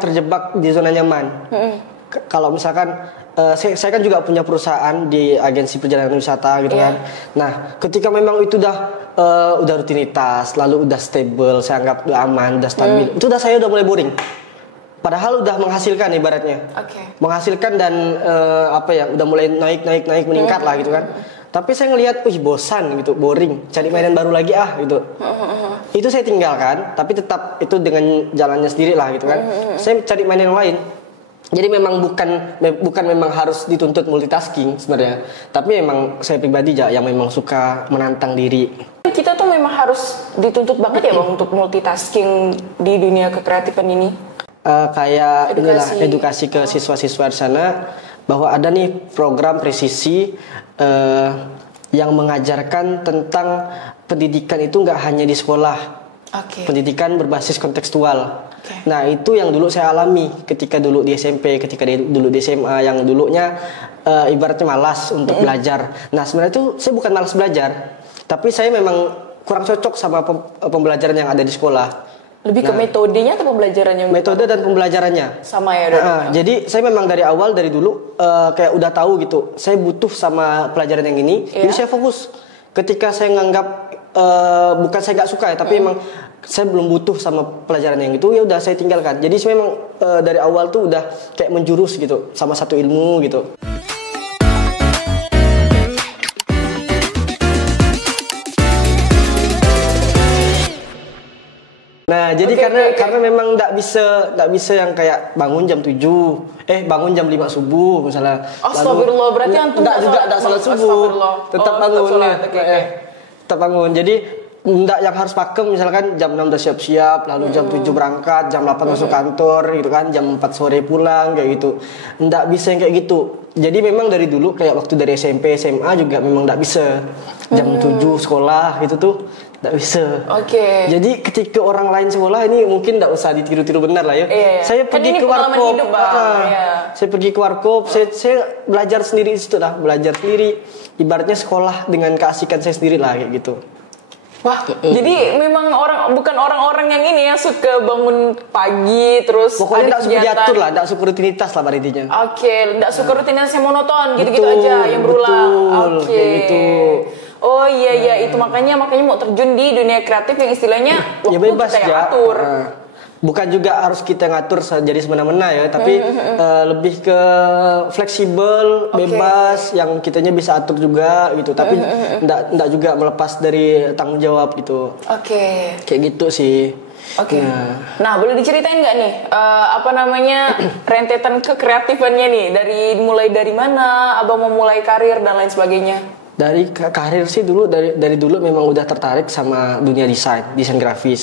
terjebak di zona nyaman. Kalau misalkan saya kan juga punya perusahaan di agensi perjalanan wisata gitu kan. Nah, ketika memang itu udah rutinitas, lalu udah stable, saya anggap udah aman, udah stabil. Itu saya udah mulai boring. Padahal udah menghasilkan ibaratnya. Menghasilkan dan udah mulai naik meningkat lah gitu kan. Tapi saya ngelihat, bosan gitu, boring, cari mainan baru lagi gitu. Itu saya tinggalkan, tapi tetap itu dengan jalannya sendiri lah gitu kan. Saya cari mainan yang lain. Jadi memang bukan memang harus dituntut multitasking sebenarnya. Tapi memang saya pribadi yang memang suka menantang diri. Kita tuh memang harus dituntut banget ya Bang untuk multitasking di dunia kekreatifan ini. Kayak edukasi ke siswa-siswa di sana bahwa ada nih program presisi yang mengajarkan tentang pendidikan itu nggak hanya di sekolah. Pendidikan berbasis kontekstual. Nah, itu yang dulu saya alami ketika dulu di SMP, ketika dulu di SMA, yang dulunya ibaratnya malas untuk belajar. Nah, sebenarnya itu saya bukan malas belajar, tapi saya memang kurang cocok sama pembelajaran yang ada di sekolah. Lebih ke metodenya atau pembelajarannya? Metode dan pembelajarannya sama ya. Jadi saya memang dari dulu kayak udah tahu gitu, saya butuh sama pelajaran yang ini. Jadi saya fokus. Ketika saya nganggap bukan saya nggak suka ya, tapi emang saya belum butuh sama pelajaran yang itu, ya udah saya tinggalkan. Jadi saya memang dari awal tuh udah kayak menjurus gitu sama satu ilmu gitu. Nah, jadi karena memang nggak bisa yang kayak bangun jam 7, bangun jam 5 subuh misalnya. Astagfirullah, berarti antum enggak salat subuh. Tetap bangun. Tetap bangun. Jadi enggak yang harus pakem misalkan jam 6 udah siap-siap, lalu jam 7 berangkat, jam 8 masuk kantor gitu kan, jam 4 sore pulang kayak gitu. Enggak bisa yang kayak gitu. Jadi memang dari dulu kayak waktu dari SMP, SMA juga memang enggak bisa. Jam 7 sekolah gitu tuh nggak bisa. Jadi ketika orang lain sekolah ini mungkin nggak usah ditiru-tiru benar lah ya. Saya pergi ke warkop. Saya pergi ke warkop. Saya belajar sendiri situ lah, belajar sendiri. Ibaratnya sekolah dengan keasikan saya sendiri lah kayak gitu. Wah, jadi memang bukan orang-orang yang ini yang suka bangun pagi terus pokoknya nggak suka diatur lah, nggak suka rutinitas lah intinya. Nggak suka rutinitas yang monoton gitu-gitu aja yang berulang. Gitu. Oh iya itu makanya mau terjun di dunia kreatif yang istilahnya waktu bebas kita yang atur. Bukan juga harus kita ngatur jadi semena-mena ya, tapi lebih ke fleksibel, bebas, yang kitanya bisa atur juga gitu. Tapi enggak juga melepas dari tanggung jawab gitu. Kayak gitu sih. Nah, boleh diceritain nggak nih rentetan kekreatifannya nih, mulai dari mana abang mau mulai karir dan lain sebagainya? Dari karir sih dari dulu memang udah tertarik sama dunia desain grafis.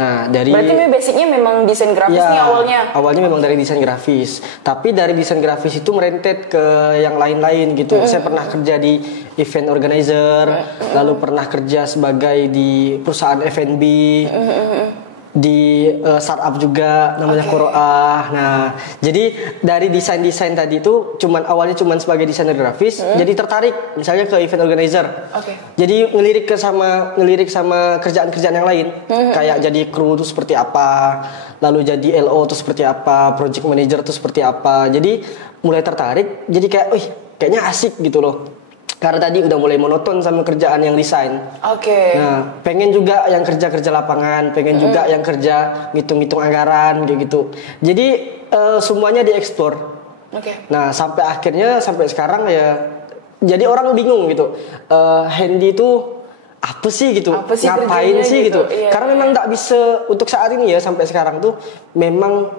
Nah, berarti basicnya memang desain grafis nih awalnya. Awalnya memang dari desain grafis, tapi dari desain grafis itu merentet ke yang lain-lain gitu. Saya pernah kerja di event organizer, lalu pernah kerja sebagai di perusahaan F&B. Di startup juga namanya Koroah. Nah, jadi dari desain tadi itu awalnya sebagai desainer grafis, jadi tertarik misalnya ke event organizer. Jadi ngelirik sama kerjaan-kerjaan yang lain, kayak jadi kru itu seperti apa, lalu jadi LO itu seperti apa, project manager itu seperti apa. Jadi mulai tertarik, jadi kayak kayaknya asik gitu loh. Karena tadi udah mulai monoton sama kerjaan yang desain. Nah, pengen juga yang kerja lapangan, pengen juga yang kerja ngitung-ngitung anggaran kayak gitu. Jadi semuanya dieksplor. Nah, sampai sekarang ya, jadi orang bingung gitu. Handy itu apa sih gitu? Ngapain sih gitu? Karena memang nggak bisa untuk saat ini ya, sampai sekarang tuh memang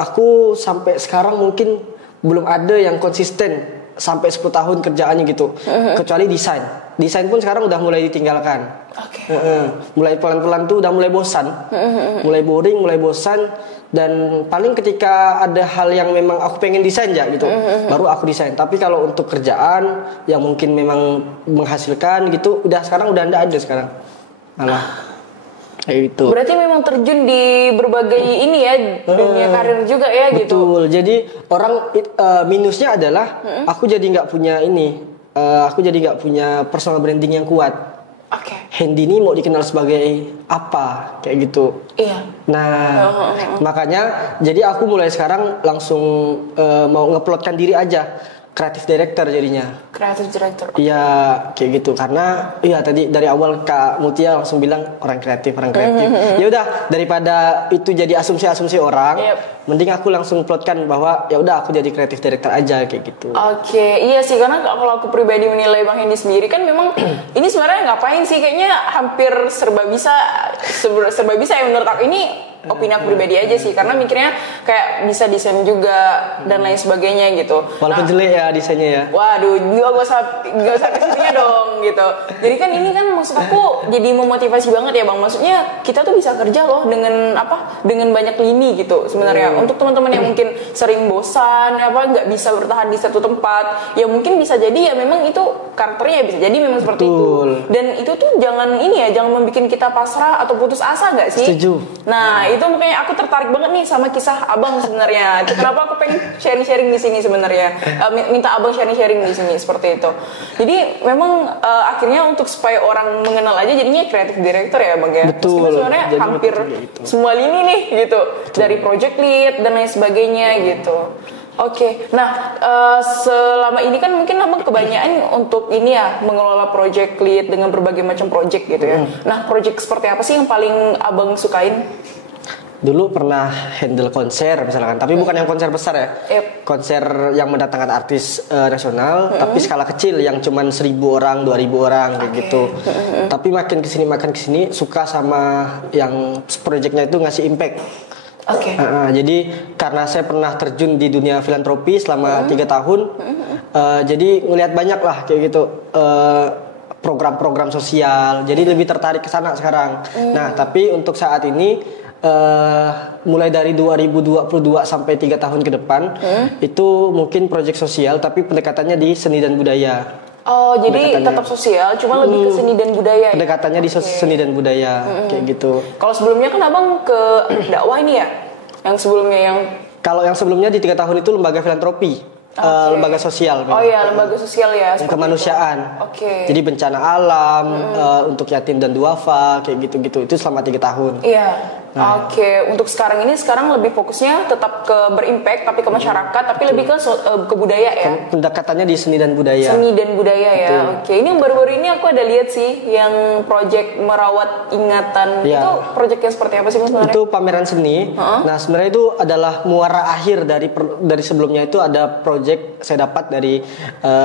aku sampai sekarang mungkin belum ada yang konsisten sampai 10 tahun kerjaannya gitu. Kecuali desain pun sekarang udah mulai ditinggalkan. Mulai pelan-pelan tuh udah mulai bosan. Mulai boring, mulai bosan. Dan paling ketika ada hal yang memang aku pengen desain ya gitu, baru aku desain. Tapi kalau untuk kerjaan yang mungkin memang menghasilkan gitu, sekarang udah enggak ada sekarang. Kayak gitu. Berarti memang terjun di berbagai ini ya, dunia karir juga ya gitu. Betul. Jadi orang minusnya adalah aku jadi nggak punya personal branding yang kuat. Oke. Hendy ini mau dikenal sebagai apa kayak gitu. Iya. Nah, makanya jadi aku mulai sekarang langsung mau ngeplotkan diri aja, kreatif director jadinya. Kreatif director. Iya, kayak gitu. Karena iya tadi dari awal Kak Mutia langsung bilang orang kreatif. Ya udah, daripada itu jadi asumsi-asumsi orang, mending aku langsung plotkan bahwa ya udah aku jadi kreatif director aja kayak gitu. Oke, iya sih, karena kalau aku pribadi menilai Bang Hendy sendiri kan memang ini sebenarnya ngapain sih, kayaknya hampir serba bisa ya menurut aku. Ini opini aku pribadi aja sih, karena mikirnya kayak bisa desain juga dan lain sebagainya gitu. Walaupun jelek ya desainnya ya. Waduh, gak usah kesininya dong gitu. Jadi kan ini kan maksud aku jadi memotivasi banget ya Bang. Maksudnya kita tuh bisa kerja loh dengan dengan banyak lini gitu sebenarnya. Untuk teman-teman yang mungkin sering bosan nggak bisa bertahan di satu tempat, ya mungkin bisa jadi ya memang itu karakternya, bisa jadi memang seperti itu. Dan itu tuh jangan membuat kita pasrah atau putus asa, nggak sih? Setuju. Nah, itu makanya aku tertarik banget nih sama kisah Abang sebenarnya. Itu kenapa aku pengen sharing-sharing di sini sebenarnya. Minta Abang sharing-sharing di sini seperti itu. Jadi memang akhirnya untuk supaya orang mengenal aja jadinya kreatif director ya Bang ya. Betul. Meskipun sebenarnya jadi hampir semua lini nih gitu. Betul. Dari project lead dan lain sebagainya gitu. Oke, nah selama ini kan mungkin Abang kebanyakan untuk ini ya mengelola project lead dengan berbagai macam project gitu ya. Nah, project seperti apa sih yang paling Abang sukain? Dulu pernah handle konser misalkan, tapi bukan yang konser besar ya. Konser yang mendatangkan artis nasional, tapi skala kecil yang cuman 1.000 orang, 2.000 orang kayak gitu. Tapi makin kesini suka sama yang proyeknya itu ngasih impact. Jadi karena saya pernah terjun di dunia filantropi selama 3 tahun, jadi ngelihat banyak lah kayak gitu. Program-program sosial, jadi lebih tertarik ke sana sekarang. Nah, tapi untuk saat ini mulai dari 2022 sampai 3 tahun ke depan itu mungkin proyek sosial tapi pendekatannya di seni dan budaya. Oh, jadi tetap sosial, cuma lebih ke seni dan budaya. Pendekatannya di seni dan budaya kayak gitu. Kalau sebelumnya kan Abang ke dakwah ini ya? Kalau yang sebelumnya di 3 tahun itu lembaga filantropi. Lembaga sosial. Oh iya, lembaga sosial ya. Kemanusiaan. Jadi bencana alam untuk yatim dan duafa kayak gitu-gitu. Itu selama 3 tahun. Iya. Untuk sekarang lebih fokusnya tetap ke berimpact tapi ke masyarakat, tapi lebih ke budaya ya. Pendekatannya di seni dan budaya. Seni dan budaya ya. Ini yang baru-baru ini aku ada lihat sih yang project merawat ingatan. Itu project yang seperti apa sih sebenarnya? Itu pameran seni. Nah, sebenarnya itu adalah muara akhir dari sebelumnya itu ada project saya dapat dari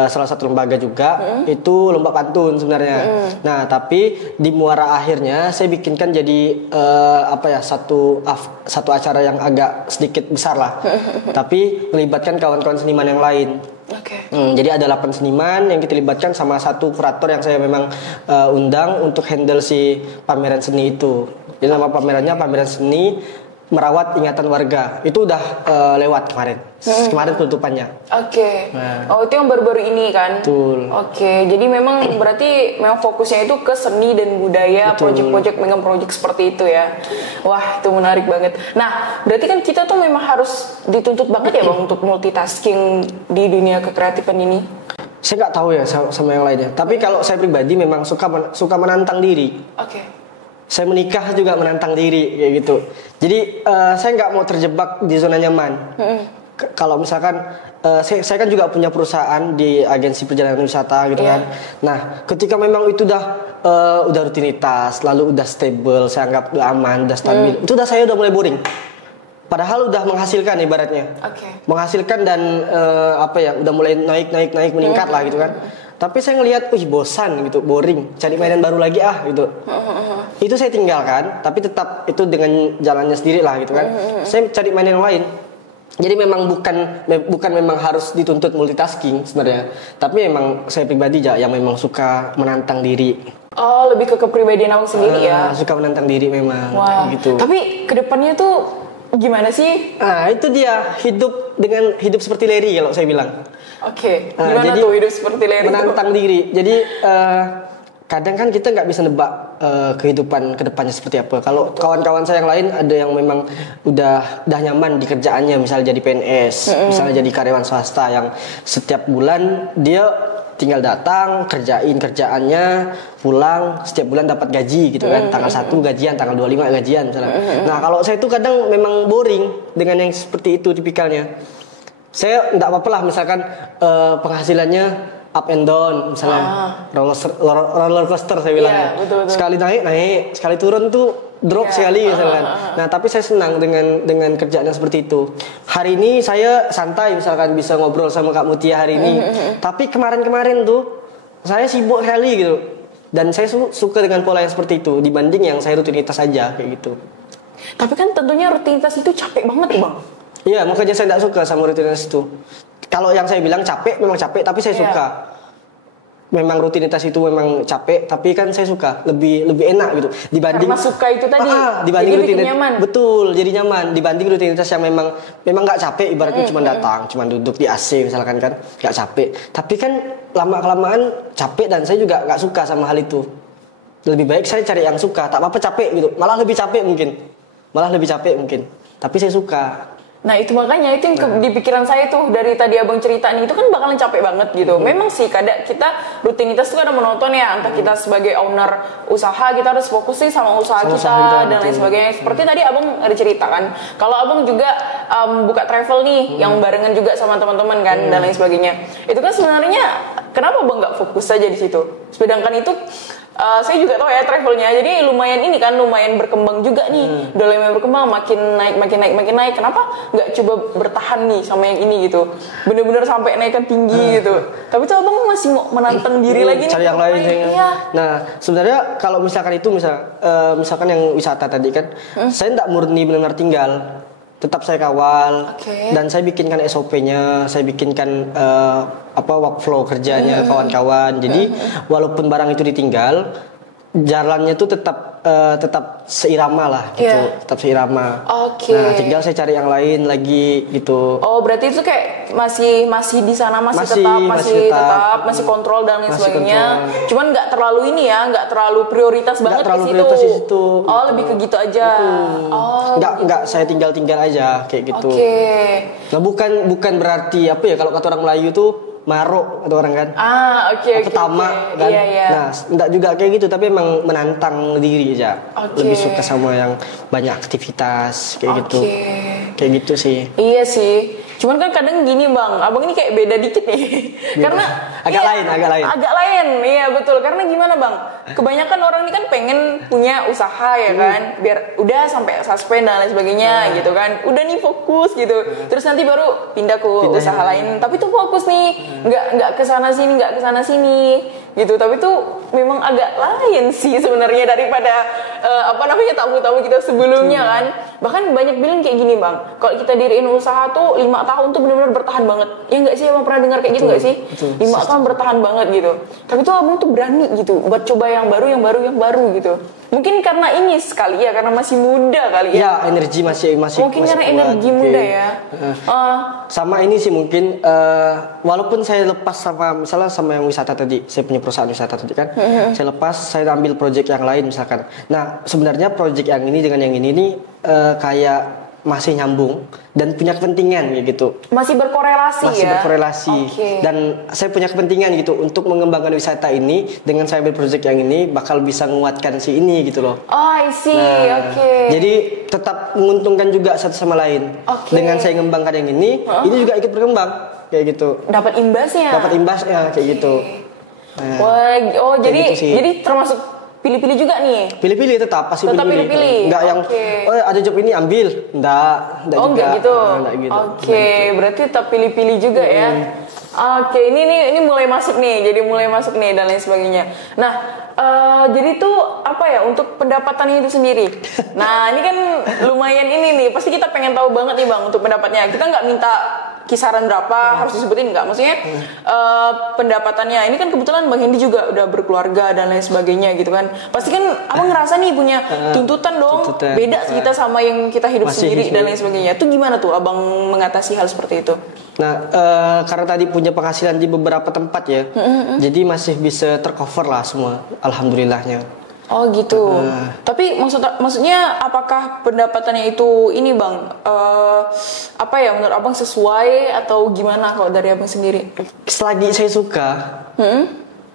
salah satu lembaga juga. Itu lomba pantun sebenarnya. Nah, tapi di muara akhirnya saya bikinkan jadi satu acara yang agak sedikit besar lah, tapi melibatkan kawan-kawan seniman yang lain. Jadi ada 8 seniman yang kita libatkan sama satu kurator yang saya memang undang untuk handle si pameran seni itu. Jadi nama pamerannya pameran seni merawat ingatan warga. Itu udah lewat kemarin penutupannya. Itu yang baru-baru ini kan. Betul. Jadi memang berarti fokusnya itu ke seni dan budaya. Project-project dengan project seperti itu ya. Wah, itu menarik banget. Nah, berarti kan kita tuh memang harus dituntut banget ya Bang untuk multitasking di dunia kekreatifan ini. Saya nggak tahu ya sama yang lainnya. Tapi kalau saya pribadi memang suka menantang diri. Saya menikah juga menantang diri kayak gitu. Jadi saya nggak mau terjebak di zona nyaman. Kalau misalkan saya kan juga punya perusahaan di agensi perjalanan wisata gitu kan. Nah, ketika memang itu udah rutinitas, lalu udah stable, saya anggap udah aman, udah stabil. Itu saya udah mulai boring. Padahal udah menghasilkan ibaratnya. Menghasilkan dan udah mulai naik meningkat lah gitu kan. Tapi saya ngelihat, bosan gitu, boring, cari mainan baru lagi gitu. Itu saya tinggalkan, tapi tetap itu dengan jalannya sendiri lah gitu kan. Saya cari mainan yang lain. Jadi memang bukan memang harus dituntut multitasking sebenarnya. Tapi memang saya pribadi yang memang suka menantang diri. Lebih ke kepribadian Abang sendiri ya. Suka menantang diri memang gitu. Tapi kedepannya tuh gimana sih? Nah, itu dia hidup seperti Larry kalau saya bilang. Gimana tuh hidup seperti Larry? Menantang diri. Jadi kadang kan kita nggak bisa nebak kehidupan kedepannya seperti apa. Kalau kawan-kawan saya yang lain ada yang memang udah nyaman di kerjaannya, misalnya jadi PNS, misalnya jadi karyawan swasta yang setiap bulan dia tinggal datang, kerjain kerjaannya, pulang, setiap bulan dapat gaji gitu kan. Tanggal 1 gajian, tanggal 25 gajian misalnya. Nah, kalau saya tuh kadang memang boring dengan yang seperti itu tipikalnya. Saya enggak apa-apa lah misalkan penghasilannya up and down misalnya. Roller coaster saya bilang. Iya, betul. Sekali naik, sekali turun tuh drop sekali misalkan. Nah, tapi saya senang dengan kerjaan yang seperti itu. Hari ini saya santai misalkan bisa ngobrol sama Kak Mutia hari ini. Tapi kemarin-kemarin tuh saya sibuk sekali gitu. Dan saya suka dengan pola yang seperti itu dibanding yang saya rutinitas aja kayak gitu. Tapi kan tentunya rutinitas itu capek banget, Bang. Iya, makanya saya tidak suka sama rutinitas itu. Kalau yang saya bilang capek, memang capek, tapi saya suka. Memang rutinitas itu memang capek, tapi kan saya suka, lebih enak gitu dibanding. Karena suka itu tadi. Dibanding jadi rutinitas nyaman. Betul, jadi nyaman dibanding rutinitas yang memang nggak capek, ibaratnya cuma datang, cuma duduk di AC misalkan kan, nggak capek. Tapi kan lama kelamaan capek dan saya juga nggak suka sama hal itu. Lebih baik saya cari yang suka, tak apa-apa capek gitu, malah lebih capek mungkin. Tapi saya suka. Nah itu makanya itu yang di pikiran saya tuh dari tadi abang cerita nih, itu kan bakalan capek banget gitu. Memang sih kadang kita rutinitas tuh kadang monoton ya, entah kita sebagai owner usaha kita harus fokus sih sama usaha kita dan lain sebagainya. Seperti tadi abang ada cerita kan, kalau abang juga buka travel nih yang barengan juga sama teman-teman kan dan lain sebagainya. Itu kan sebenarnya kenapa abang nggak fokus saja di situ? Sedangkan itu saya juga tahu ya travelnya, jadi lumayan berkembang juga nih. Udah lumayan berkembang, makin naik. Kenapa nggak coba bertahan nih sama yang ini gitu? Bener-bener sampai naikkan tinggi gitu. Tapi tuh abang masih mau menantang diri lagi nih. Cari yang lain. Iya. Nah sebenarnya kalau misalkan itu misalkan yang wisata tadi kan, saya nggak murni benar-benar tinggal. Tetap saya kawal dan saya bikinkan SOP-nya, saya bikinkan workflow kerjanya kawan-kawan. Jadi walaupun barang itu ditinggal, jalannya tuh tetap seirama lah gitu, tetap seirama. Nah, tinggal saya cari yang lain lagi gitu. Oh, berarti itu kayak masih di sana masih kontrol dan lain sebagainya. Cuman nggak terlalu nggak terlalu prioritas banget di situ. Oh, lebih ke gitu aja. Nggak saya tinggal aja kayak gitu. Nah, bukan berarti kalau kata orang Melayu tuh maruk atau orang kan tamak kan. Nah enggak juga kayak gitu, tapi emang menantang diri aja. Lebih suka sama yang banyak aktivitas kayak gitu sih. Iya sih, cuman kan kadang gini bang, abang ini kayak beda dikit nih. Karena agak lain. Iya betul, karena gimana bang, kebanyakan orang ini kan pengen punya usaha ya kan, biar udah sampai suspend dan lain sebagainya gitu kan, udah nih fokus gitu, terus nanti baru pindah ke usaha lain, tapi tuh fokus nih, nggak kesana sini gitu. Tapi tuh memang agak lain sih sebenarnya daripada tamu-tamu kita sebelumnya kan. Bahkan banyak bilang kayak gini bang, kalau kita diriin usaha tuh 5 tahun tuh benar-benar bertahan banget. Ya nggak sih, abang pernah dengar kayak gitu nggak sih? 5 tahun bertahan banget gitu. Tapi tuh abang tuh berani gitu buat coba yang baru gitu. Mungkin karena ini sekali ya, karena masih muda kali ya. Ya, energi masih mungkin masih karena kuat, energi muda ya. Sama ini sih mungkin walaupun saya lepas sama yang wisata tadi, saya punya perusahaan wisata tadi kan. Saya lepas, saya ambil proyek yang lain misalkan. Nah, sebenarnya proyek yang ini dengan yang ini nih kayak masih nyambung dan punya kepentingan gitu. Masih berkorelasi. Dan saya punya kepentingan gitu untuk mengembangkan wisata ini. Dengan saya ambil proyek yang ini bakal bisa menguatkan si ini gitu loh. Oh, I see. Jadi tetap menguntungkan juga satu sama lain. Dengan saya mengembangkan yang ini juga ikut berkembang kayak gitu. Dapat imbasnya kayak gitu. Wah, jadi termasuk pilih-pilih juga nih. Pilih-pilih pasti pilih-pilih. Enggak yang ada job ini ambil. Enggak juga. Enggak gitu. Berarti tetap pilih-pilih juga ya. Ini mulai masuk nih. Dan lain sebagainya. Nah, jadi tuh untuk pendapatannya itu sendiri. Nah, ini kan lumayan ini nih. Pasti kita pengen tahu banget nih Bang untuk pendapatnya. Kita nggak minta kisaran berapa harus disebutin nggak, maksudnya pendapatannya ini kan kebetulan Bang Hendy juga udah berkeluarga dan lain sebagainya gitu kan, pasti kan abang ngerasa nih punya tuntutan dong, beda kita sama yang kita hidup sendiri dan lain sebagainya. Itu gimana tuh abang mengatasi hal seperti itu? Nah, karena tadi punya penghasilan di beberapa tempat ya, jadi masih bisa tercover lah semua, alhamdulillahnya. Oh gitu. Tapi maksudnya apakah pendapatannya itu ini bang, apa ya menurut abang sesuai atau gimana kalau dari abang sendiri? Selagi saya suka,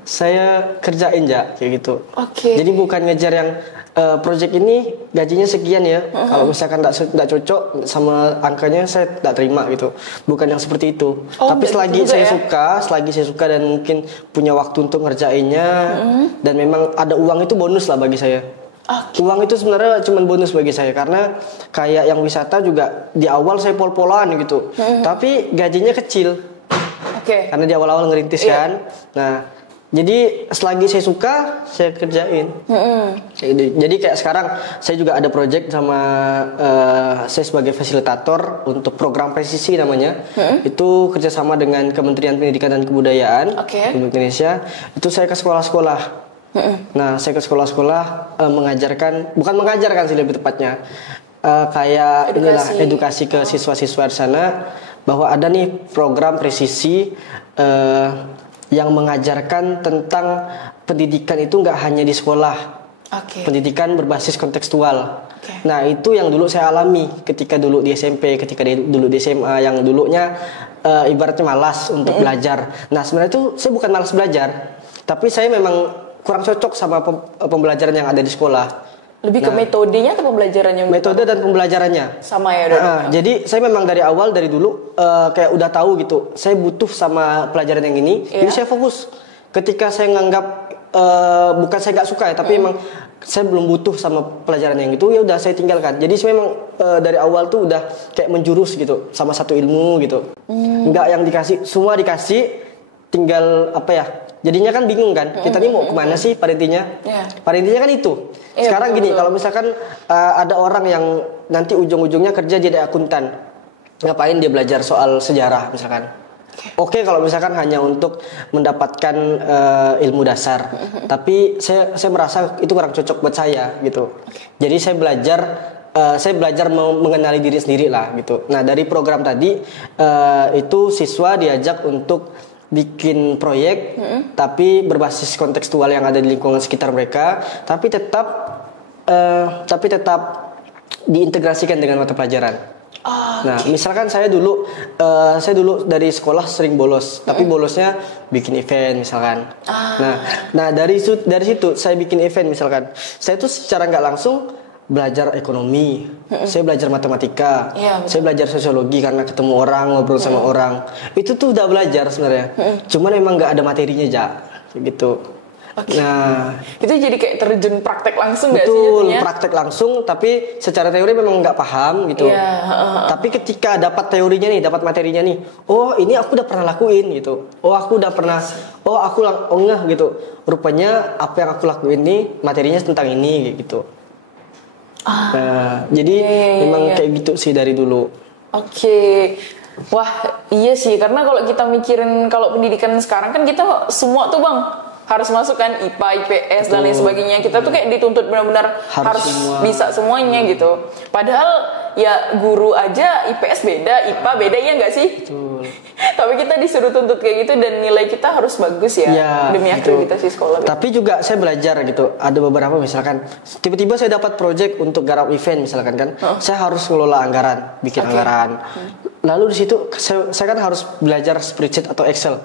saya kerjain ya kayak gitu. Oke. Jadi bukan ngejar yang project ini gajinya sekian ya. Kalau misalkan tidak cocok sama angkanya saya tidak terima gitu. Bukan yang seperti itu. Tapi selagi saya suka dan mungkin punya waktu untuk ngerjainnya dan memang ada uang itu bonus lah bagi saya. Uang itu sebenarnya cuma bonus bagi saya karena kayak yang wisata juga di awal saya pol-polan gitu. Tapi gajinya kecil. Karena di awal-awal ngerintis kan. Nah, jadi selagi saya suka, saya kerjain. Jadi kayak sekarang saya juga ada project sama saya sebagai fasilitator untuk program presisi namanya. Itu kerjasama dengan Kementerian Pendidikan dan Kebudayaan Republik Indonesia. Itu saya ke sekolah-sekolah. Nah, saya ke sekolah-sekolah bukan mengajarkan sih lebih tepatnya. Kayak edukasi ke siswa-siswa di sana bahwa ada nih program presisi yang mengajarkan tentang pendidikan itu nggak hanya di sekolah. Pendidikan berbasis kontekstual. Nah, itu yang dulu saya alami ketika dulu di SMP, ketika dulu di SMA, yang dulunya ibaratnya malas untuk belajar. Nah, sebenarnya itu saya bukan malas belajar, tapi saya memang kurang cocok sama pembelajaran yang ada di sekolah. Lebih ke metodenya atau pembelajarannya? Metode dan pembelajarannya. Sama ya. Jadi saya memang dari dulu kayak udah tahu gitu. Saya butuh sama pelajaran yang ini. Jadi saya fokus. Ketika saya nganggap bukan saya nggak suka ya, tapi emang saya belum butuh sama pelajaran yang itu, ya udah saya tinggalkan. Jadi saya memang dari awal tuh udah kayak menjurus gitu sama satu ilmu gitu. Nggak yang semua dikasih, tinggal apa ya? Jadinya kan bingung kan, kita nih mau kemana sih pada intinya? Pada intinya kan itu. Sekarang gini, kalau misalkan ada orang yang nanti ujung-ujungnya kerja jadi akuntan, ngapain dia belajar soal sejarah misalkan? Oke, kalau misalkan hanya untuk mendapatkan ilmu dasar, tapi saya merasa itu kurang cocok buat saya gitu. Jadi saya belajar mengenali diri sendiri lah gitu. Nah, dari program tadi itu siswa diajak untuk bikin proyek tapi berbasis kontekstual yang ada di lingkungan sekitar mereka, tapi tetap diintegrasikan dengan mata pelajaran. Nah, misalkan saya dulu dari sekolah sering bolos, tapi bolosnya bikin event misalkan. Nah dari situ saya bikin event misalkan. Saya tuh secara nggak langsung belajar ekonomi, saya belajar matematika, saya belajar sosiologi karena ketemu orang, ngobrol sama orang. Itu tuh udah belajar sebenarnya. Cuman emang nggak ada materinya gitu. Nah, itu jadi kayak terjun praktek langsung nggak sih? Betul, praktek langsung, tapi secara teori memang nggak paham gitu. Tapi ketika dapat teorinya nih, dapat materinya nih, oh ini aku udah pernah lakuin gitu. Oh aku udah pernah, aku ngeh gitu. Rupanya apa yang aku lakuin nih materinya tentang ini gitu. Nah, jadi memang kayak gitu sih dari dulu. Wah, iya sih, karena kalau kita mikirin kalau pendidikan sekarang kan kita semua tuh bang harus masuk kan IPA, IPS dan lain sebagainya. Kita tuh kayak dituntut benar-benar harus bisa semuanya gitu. Padahal ya guru aja IPS beda, IPA beda, ya nggak sih? Tapi kita disuruh tuntut kayak gitu dan nilai kita harus bagus ya demi akreditasi sekolah. Tapi juga saya belajar gitu. Ada beberapa misalkan tiba-tiba saya dapat project untuk garap event misalkan kan. Saya harus ngelola anggaran, bikin anggaran. Lalu di situ saya kan harus belajar spreadsheet atau Excel.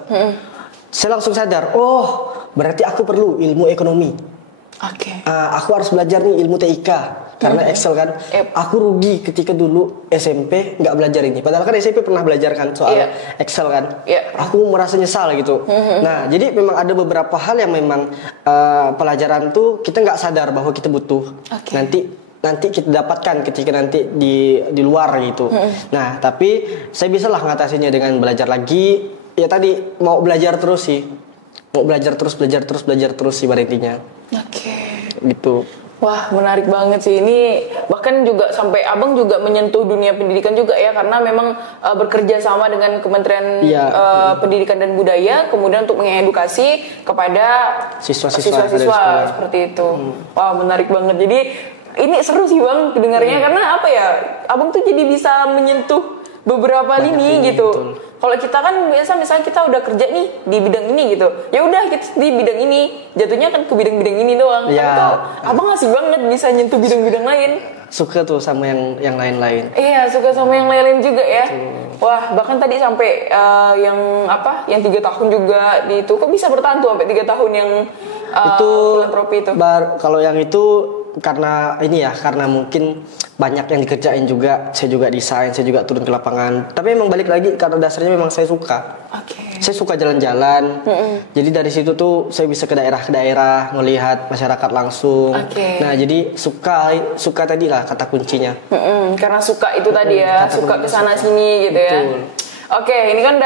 Saya langsung sadar, berarti aku perlu ilmu ekonomi. Aku harus belajar nih ilmu TIK karena Excel kan. Aku rugi ketika dulu SMP nggak belajar ini. Padahal kan SMP pernah belajar kan soal Excel kan. Aku merasa nyesal gitu. Nah, jadi memang ada beberapa hal yang memang pelajaran tuh kita nggak sadar bahwa kita butuh. Nanti kita dapatkan ketika nanti di luar gitu. Nah, tapi saya bisalah ngatasinya dengan belajar lagi. Ya tadi mau belajar terus sih. Mau belajar terus sih pada intinya. Gitu. Wah, menarik banget sih ini. Bahkan juga sampai abang juga menyentuh dunia pendidikan juga ya, karena memang bekerja sama dengan Kementerian Pendidikan dan Budaya, kemudian untuk mengedukasi kepada siswa-siswa seperti itu. Wah, menarik banget. Jadi ini seru sih bang dengarnya, karena apa ya, abang tuh jadi bisa menyentuh beberapa lini lini, gitu. betul. Kalau kita kan biasa misalnya kita udah kerja nih di bidang ini gitu, ya udah kita di bidang ini, jatuhnya kan ke bidang-bidang ini doang. Ya. Kan tuh abang asik banget bisa nyentuh bidang-bidang lain. Suka tuh sama yang lain-lain. Iya, suka sama yang lain-lain juga ya. Wah, bahkan tadi sampai yang apa? Yang 3 tahun juga di itu. Kok bisa bertahan tuh sampai 3 tahun yang Itu filantropi itu? kalau yang itu karena ini ya, karena mungkin banyak yang dikerjain juga. Saya juga desain, saya juga turun ke lapangan. Tapi emang balik lagi karena dasarnya memang saya suka. Oke. Saya suka jalan-jalan. Jadi dari situ tuh saya bisa ke daerah melihat masyarakat langsung. Oke. Nah, jadi suka tadi lah kata kuncinya. Karena suka itu tadi ya, Kata suka kuncinya kesana suka. sini gitu ya. Betul. Oke, ini kan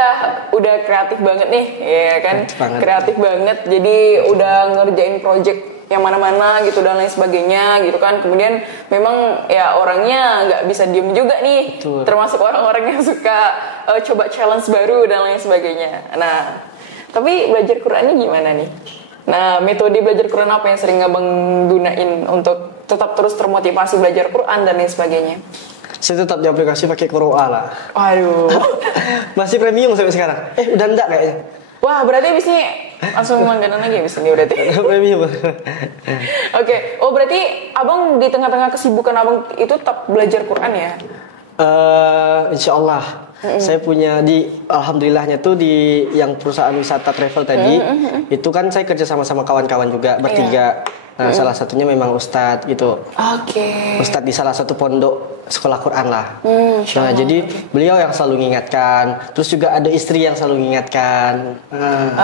udah kreatif banget nih, ya kan? Kreatif banget. Jadi udah ngerjain project yang mana-mana gitu dan lain sebagainya gitu kan. Kemudian memang ya orangnya nggak bisa diem juga nih. Betul. Termasuk orang-orang yang suka coba challenge baru dan lain sebagainya. Nah, tapi belajar Qurannya gimana nih? Nah, metode belajar Quran apa yang sering abang gunain untuk tetap terus termotivasi belajar Quran dan lain sebagainya? Saya tetap di aplikasi pakai Quora lah. Aduh. Masih premium sampai sekarang. Udah enggak kayaknya. Wah, berarti abis ini langsung langganan lagi abis ini berarti. Premium. Oke. Oh, berarti abang di tengah-tengah kesibukan abang itu tetap belajar Quran ya? Insya Allah. Saya punya alhamdulillahnya tuh di yang perusahaan wisata travel tadi, itu kan saya kerja sama kawan-kawan juga bertiga. Nah, salah satunya memang Ustadz gitu. Oke. Ustadz di salah satu pondok sekolah Quran lah. Insya Nah, Allah. jadi beliau yang selalu mengingatkan. Terus juga ada istri yang selalu mengingatkan.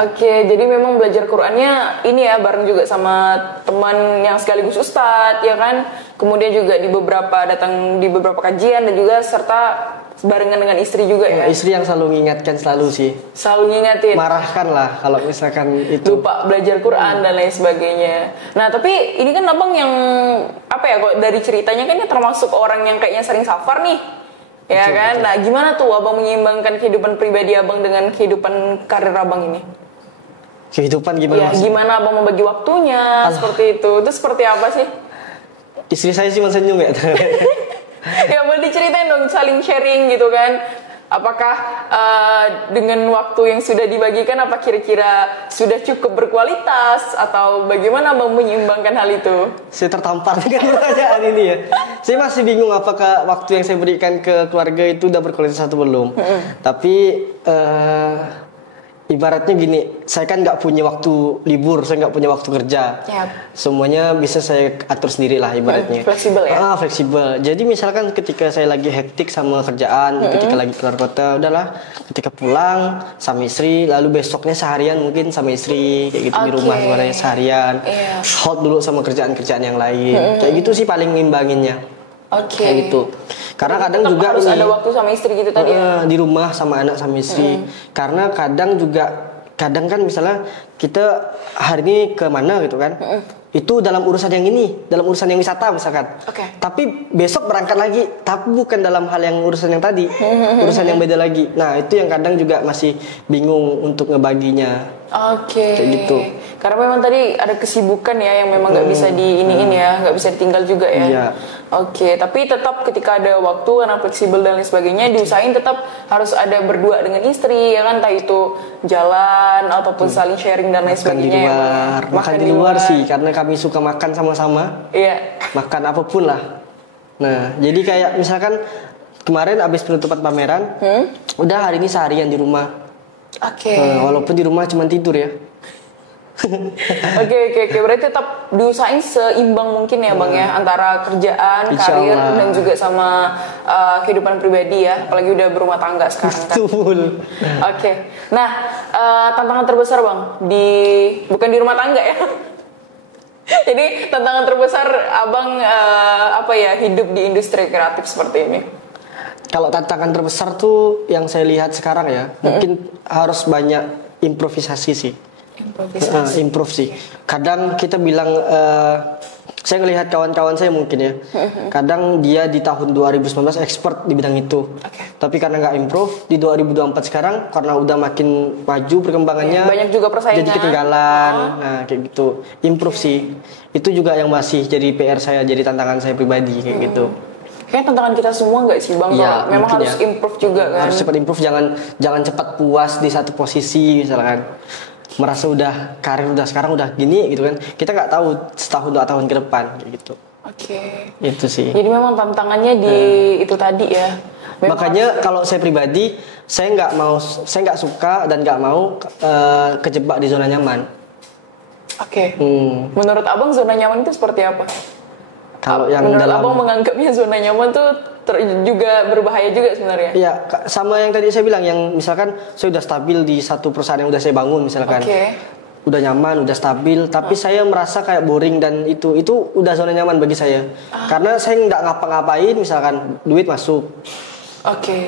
Oke, jadi memang belajar Qurannya ini ya bareng juga sama teman yang sekaligus Ustadz ya kan. Kemudian juga datang di beberapa kajian dan juga serta barengan dengan istri juga ya. Istri yang selalu mengingatkan selalu sih. Selalu ngingetin. Marahkan lah kalau misalkan itu. Lupa belajar Quran dan lain sebagainya. Nah, tapi ini kan abang yang apa ya, kok dari ceritanya kan ya termasuk orang yang kayaknya sering safar nih. Ya Betul, kan? betul. Nah, gimana tuh abang menyeimbangkan kehidupan pribadi abang dengan kehidupan karir abang ini? Kehidupan gimana Ya, maksudnya? gimana abang membagi waktunya seperti itu? Itu seperti apa sih? Istri saya sih senyum ya. Ya, boleh diceritain dong, saling sharing gitu kan. Apakah dengan waktu yang sudah dibagikan apa kira-kira sudah cukup berkualitas atau bagaimana abang menyeimbangkan hal itu? Saya tertampar dengan pertanyaan ini ya. Saya masih bingung apakah waktu yang saya berikan ke keluarga itu udah berkualitas atau belum. Tapi ibaratnya gini, saya kan nggak punya waktu libur, saya nggak punya waktu kerja. Yap. Semuanya bisa saya atur sendiri lah ibaratnya. Fleksibel ya? Fleksibel. Jadi misalkan ketika saya lagi hektik sama kerjaan, ketika lagi keluar kota, udahlah. Ketika pulang sama istri, lalu besoknya seharian mungkin sama istri, kayak gitu di rumah Oke. sebenarnya seharian. Iya. Hold dulu sama kerjaan-kerjaan yang lain. Kayak gitu sih paling ngimbanginnya. Oke. Kayak gitu. Karena kadang Tetap juga harus ini ada waktu sama istri gitu tadi ya? di rumah sama anak sama istri. Karena kadang kan misalnya kita hari ini ke mana gitu kan. Itu dalam urusan yang ini, dalam urusan yang wisata misalkan. Oke. Tapi besok berangkat lagi, tapi bukan dalam hal yang urusan yang tadi, urusan yang beda lagi. Nah, itu yang kadang juga masih bingung untuk ngebaginya. Oke. Kayak gitu. Karena memang tadi ada kesibukan ya yang memang nggak bisa diiniin ya, nggak bisa ditinggal juga ya. Iya. Oke, tapi tetap ketika ada waktu karena fleksibel dan lain sebagainya, diusahain tetap harus ada berdua dengan istri ya kan, entah itu jalan ataupun saling sharing dan lain Makan di sebagainya ya, Bang. luar, makan di luar sih, karena kami suka makan sama-sama. Iya. Makan apapun lah. Nah, jadi kayak misalkan kemarin abis penutupan pameran, udah hari ini seharian di rumah. Oke. Walaupun di rumah cuma tidur ya. Oke, berarti tetap diusahain seimbang mungkin ya Bang ya, antara kerjaan, Insya karir Allah. dan juga sama kehidupan pribadi ya, apalagi udah berumah tangga sekarang kan. Betul. Oke. Nah, tantangan terbesar Bang bukan di rumah tangga ya. Jadi tantangan terbesar Abang hidup di industri kreatif seperti ini. Kalau tantangan terbesar tuh yang saya lihat sekarang ya, mungkin harus banyak improvisasi sih. Improve sih. Kadang kita bilang, saya ngelihat kawan-kawan saya mungkin ya, kadang dia di tahun 2019 expert di bidang itu. Tapi karena nggak improve di 2024 sekarang, karena udah makin maju perkembangannya, Banyak juga persaingan. jadi ketinggalan. Nah kayak gitu. Improve sih. Itu juga yang masih jadi PR saya, jadi tantangan saya pribadi kayak gitu. kayak tantangan kita semua nggak sih bang? Ya, memang mungkin harus ya. improve juga kan. Harus cepat improve, jangan cepat puas di satu posisi misalkan. Merasa udah karir udah sekarang udah gini gitu kan. Kita nggak tahu setahun 2 tahun ke depan kayak gitu. Oke. Itu sih. Jadi memang tantangannya di itu tadi ya. Memang Makanya kalau saya pribadi, saya nggak suka dan nggak mau kejebak di zona nyaman. Oke. Menurut abang zona nyaman itu seperti apa? Kalau yang menurut dalam abang menganggapnya zona nyaman tuh juga berbahaya juga sebenarnya. Iya, sama yang tadi saya bilang, yang misalkan saya udah stabil di satu perusahaan yang udah saya bangun misalkan. Udah nyaman, udah stabil, tapi saya merasa kayak boring dan itu udah zona nyaman bagi saya. Karena saya nggak ngapa-ngapain, misalkan duit masuk.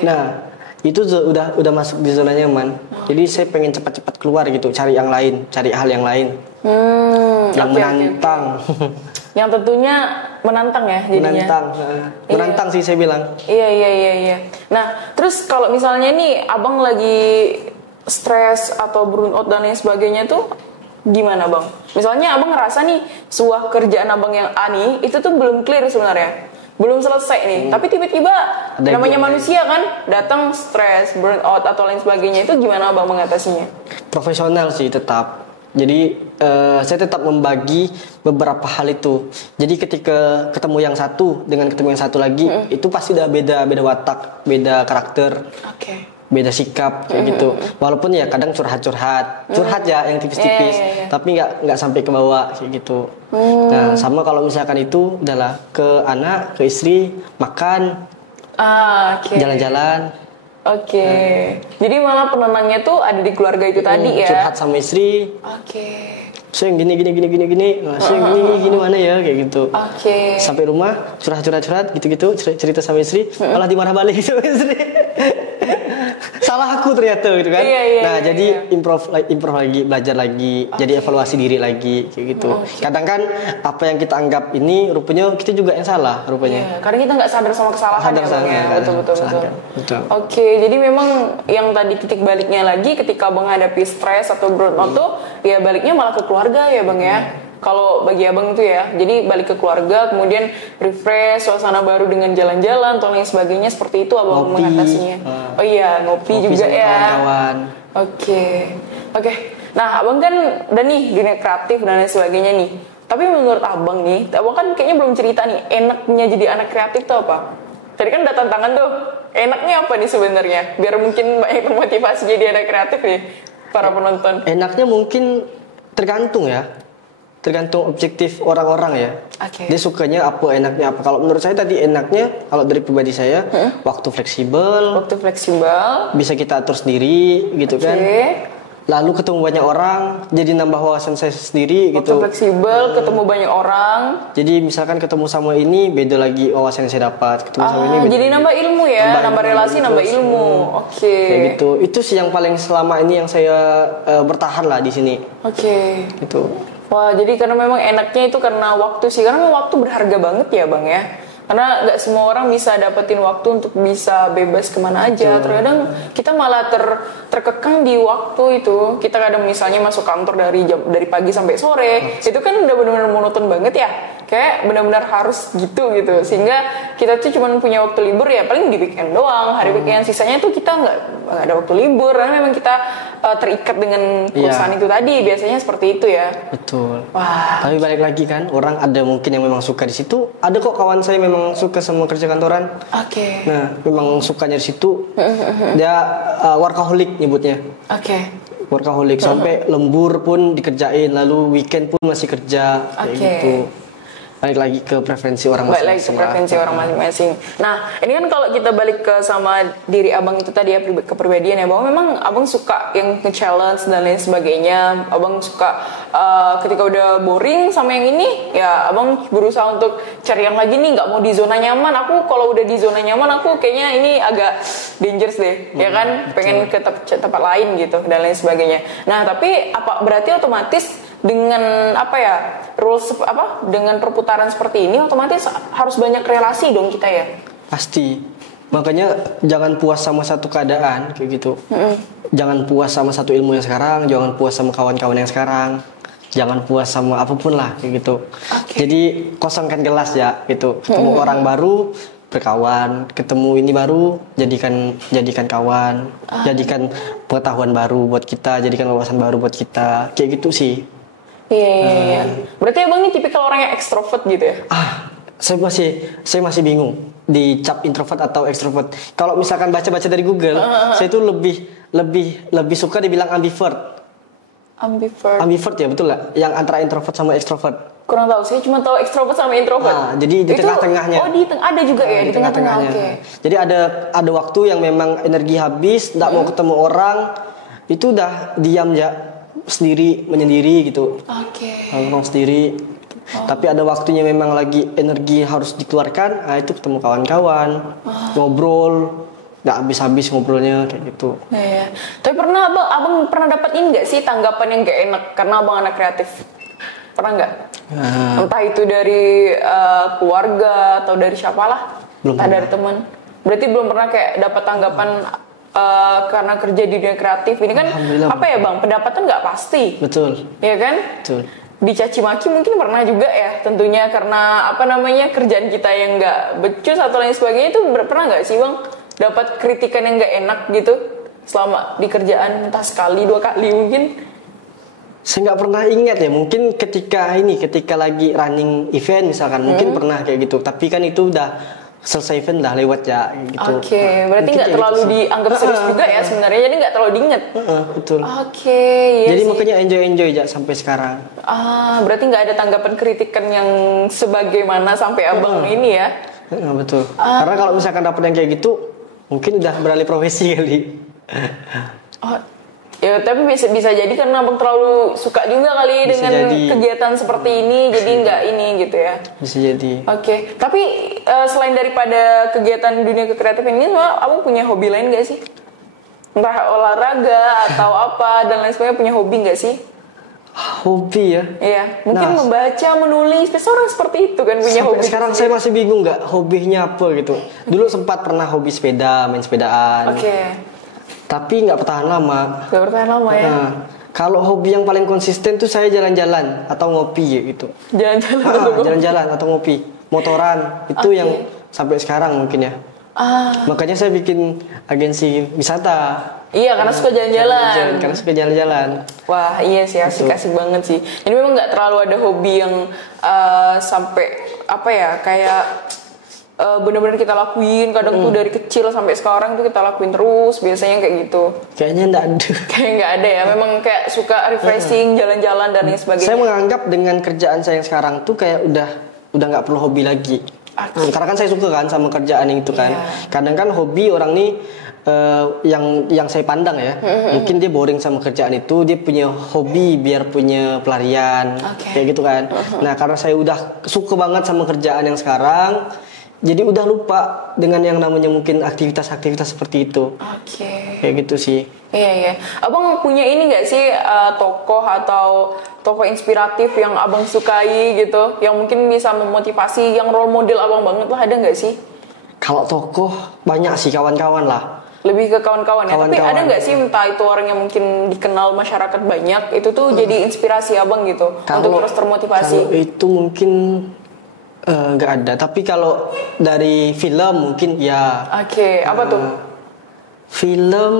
Nah, itu udah masuk di zona nyaman. Jadi saya pengen cepat-cepat keluar gitu, cari yang lain, cari hal yang lain. Yang menantang. Yang tentunya menantang ya jadinya. Menantang sih saya bilang. Iya. Nah, terus kalau misalnya nih abang lagi stres atau burnout dan lain sebagainya tuh gimana bang? Misalnya abang ngerasa nih sebuah kerjaan abang yang A nih itu tuh belum clear sebenarnya, belum selesai nih, tapi tiba-tiba namanya manusia kan datang stres, burnout atau lain sebagainya, itu gimana abang mengatasinya? Profesional sih tetap. Jadi saya tetap membagi beberapa hal itu. Jadi ketika ketemu yang satu dengan ketemu yang satu lagi, itu pasti udah beda watak, beda karakter. Beda sikap kayak gitu. Walaupun ya kadang curhat ya yang tipis-tipis, tapi nggak sampai ke bawah kayak gitu. Nah, sama kalau misalkan itu udahlah ke anak, ke istri, makan, jalan-jalan. Jadi malah penenangnya tuh ada di keluarga itu tadi ya. Curhat sama istri. Saya gini. Nah, saya gini mana ya kayak gitu. Sampai rumah curhat gitu cerita sama istri, malah dimarah balik sama istri. Salah aku ternyata gitu kan. Jadi improve lagi, belajar lagi, jadi evaluasi diri lagi kayak gitu. Kadang kan apa yang kita anggap ini rupanya kita juga yang salah rupanya. Karena kita nggak sadar sama kesalahan ya. Betul. Jadi memang yang tadi titik baliknya lagi ketika abang menghadapi stres atau burnout tuh ya baliknya malah ke keluarga ya bang ya. Kalau bagi abang itu ya, jadi balik ke keluarga, kemudian refresh, suasana baru dengan jalan-jalan, atau lain sebagainya, seperti itu abang mengatasinya. Ngopi juga ya. Kawan-kawan. Nah, abang kan udah nih dunia kreatif dan lain sebagainya nih. Tapi menurut abang nih, abang kan kayaknya belum cerita nih, enaknya jadi anak kreatif tuh apa? Tadi kan udah tantangan tuh, enaknya apa nih sebenarnya? Biar mungkin banyak termotivasi jadi anak kreatif nih, para penonton. Enaknya mungkin tergantung objektif orang-orang ya. Dia sukanya apa, enaknya apa. Kalau menurut saya tadi enaknya, kalau dari pribadi saya, waktu fleksibel, bisa kita atur sendiri gitu kan. Lalu ketemu banyak orang, jadi nambah wawasan saya sendiri gitu. Waktu fleksibel, ketemu banyak orang. Jadi misalkan ketemu sama ini, beda lagi wawasan yang saya dapat. Ketemu sama ini, jadi nambah ilmu ya, nambah relasi, nambah ilmu. Kayak gitu. Itu sih yang paling selama ini yang saya bertahan lah di sini. Gitu. Wah, jadi karena memang enaknya itu karena waktu sih. Karena waktu berharga banget ya bang ya. Karena gak semua orang bisa dapetin waktu untuk bisa bebas kemana aja. Terkadang kita malah terkekang di waktu itu. Kita kadang misalnya masuk kantor dari pagi sampai sore. Itu kan udah benar-benar monoton banget ya. Kayak benar-benar harus gitu. Sehingga kita tuh cuma punya waktu libur ya paling di weekend doang. Hari weekend sisanya tuh kita nggak ada waktu libur. Karena memang kita terikat dengan perusahaan itu tadi. Biasanya seperti itu ya. Betul. Wah. Tapi balik lagi kan, orang ada mungkin yang memang suka di situ. Ada kok kawan saya memang suka sama kerja kantoran. Nah, memang sukanya di situ. Dia workaholic nyebutnya. Workaholic sampai lembur pun dikerjain, lalu weekend pun masih kerja kayak gitu. Balik lagi ke preferensi orang masing-masing. Nah, ini kan kalau kita balik ke sama diri abang itu tadi ya, kepribadian ya, bahwa memang abang suka yang nge-challenge dan lain sebagainya. Abang suka ketika udah boring sama yang ini, ya abang berusaha untuk cari yang lagi nih, nggak mau di zona nyaman. Aku kalau udah di zona nyaman, aku kayaknya ini agak dangerous deh, ya kan? Pengen ke tempat lain gitu dan lain sebagainya. Nah, tapi apa berarti otomatis dengan dengan perputaran seperti ini otomatis harus banyak relasi dong kita ya? Pasti. Makanya jangan puas sama satu keadaan kayak gitu. Jangan puas sama satu ilmu yang sekarang, jangan puas sama kawan-kawan yang sekarang, jangan puas sama apapun lah kayak gitu. Jadi kosongkan gelas ya gitu. Ketemu orang baru, berkawan, ketemu ini baru jadikan kawan, jadikan pengetahuan baru buat kita, jadikan wawasan baru buat kita, kayak gitu sih. Iya. Berarti abang ini tipikal orang yang ekstrovert gitu ya? Saya masih bingung dicap introvert atau extrovert. Kalau misalkan baca-baca dari Google, saya itu lebih suka dibilang ambivert. Ambivert ya, betul nggak? Yang antara introvert sama extrovert. Kurang tahu sih, cuma tahu ekstrovert sama introvert. Jadi di tengah-tengahnya. Oh, ada juga ya di tengah-tengah. Okay. Jadi ada waktu yang memang energi habis, nggak mau ketemu orang, itu udah diam ya, sendiri menyendiri gitu. Nongkrong sendiri. Tapi ada waktunya memang lagi energi harus dikeluarkan, itu ketemu kawan-kawan, ngobrol, nggak habis-habis ngobrolnya kayak gitu. Iya. Tapi abang pernah dapat ini nggak sih tanggapan yang gak enak karena abang anak kreatif? Pernah nggak? Entah itu dari keluarga atau dari siapalah, entah dari teman. Berarti belum pernah kayak dapat tanggapan karena kerja di dunia kreatif ini kan apa ya bang? Pendapatan nggak pasti. Betul. Iya kan? Betul. Dicaci maki mungkin pernah juga ya, tentunya karena kerjaan kita yang nggak becus atau lain sebagainya. Itu pernah nggak sih bang dapat kritikan yang nggak enak gitu selama di kerjaan, entah sekali 2 kali mungkin? Saya nggak pernah ingat ya, mungkin ketika lagi running event misalkan, mungkin pernah kayak gitu. Tapi kan itu udah selesai event, dah lewat ya gitu. Berarti nggak terlalu gitu dianggap serius juga ya sebenarnya, jadi nggak terlalu diinget. Betul. Iya jadi sih. Makanya enjoy aja sampai sekarang. Berarti nggak ada tanggapan kritikan yang sebagaimana sampai abang ini ya? Betul. Karena kalau misalkan dapat yang kayak gitu, mungkin udah beralih profesi kali. Ya tapi bisa jadi karena abang terlalu suka juga kali bisa dengan jadi. Kegiatan seperti ini, jadi nggak ini gitu ya. Bisa jadi. Tapi selain daripada kegiatan dunia kekreatifan ini, abang punya hobi lain nggak sih? Entah olahraga atau apa dan lain sebagainya, punya hobi nggak sih? Hobi ya? Iya, mungkin membaca, menulis, biasa orang seperti itu kan punya hobi. Sekarang saya masih bingung nggak hobinya apa gitu. Dulu sempat pernah hobi sepeda, main sepedaan. Tapi nggak bertahan lama. Nggak bertahan lama ya? Kalau hobi yang paling konsisten tuh saya jalan-jalan atau ngopi gitu. Jalan-jalan atau ngopi. Motoran itu yang sampai sekarang mungkin ya. Makanya saya bikin agensi wisata. Iya, karena suka jalan-jalan. Karena suka jalan-jalan. Wah, iya sih, asik banget sih. Jadi memang nggak terlalu ada hobi yang sampai kayak benar-benar kita lakuin. Kadang tuh dari kecil sampai sekarang tuh kita lakuin terus. Biasanya kayak gitu. Kayaknya nggak ada. Kayak nggak ada ya. Memang kayak suka refreshing, jalan-jalan dan lain sebagainya. Saya menganggap dengan kerjaan saya yang sekarang tuh kayak udah nggak perlu hobi lagi. Karena kan saya suka kan sama kerjaan yang itu kan. Kadang kan hobi orang nih yang saya pandang ya, mungkin dia boring sama kerjaan itu, dia punya hobi biar punya pelarian, kayak gitu kan. Nah karena saya udah suka banget sama kerjaan yang sekarang, jadi udah lupa dengan yang namanya mungkin aktivitas-aktivitas seperti itu. Kayak gitu sih. Iya. Abang punya ini nggak sih tokoh atau tokoh inspiratif yang abang sukai gitu, yang mungkin bisa memotivasi, yang role model abang banget lah, ada nggak sih? Kalau tokoh banyak sih, kawan-kawan lah. Lebih ke kawan-kawan ya. Tapi ada nggak sih entah itu orang yang mungkin dikenal masyarakat banyak, itu tuh jadi inspirasi abang gitu untuk terus termotivasi? Kalau itu mungkin nggak ada. Tapi kalau dari film mungkin ya. Apa tuh? Film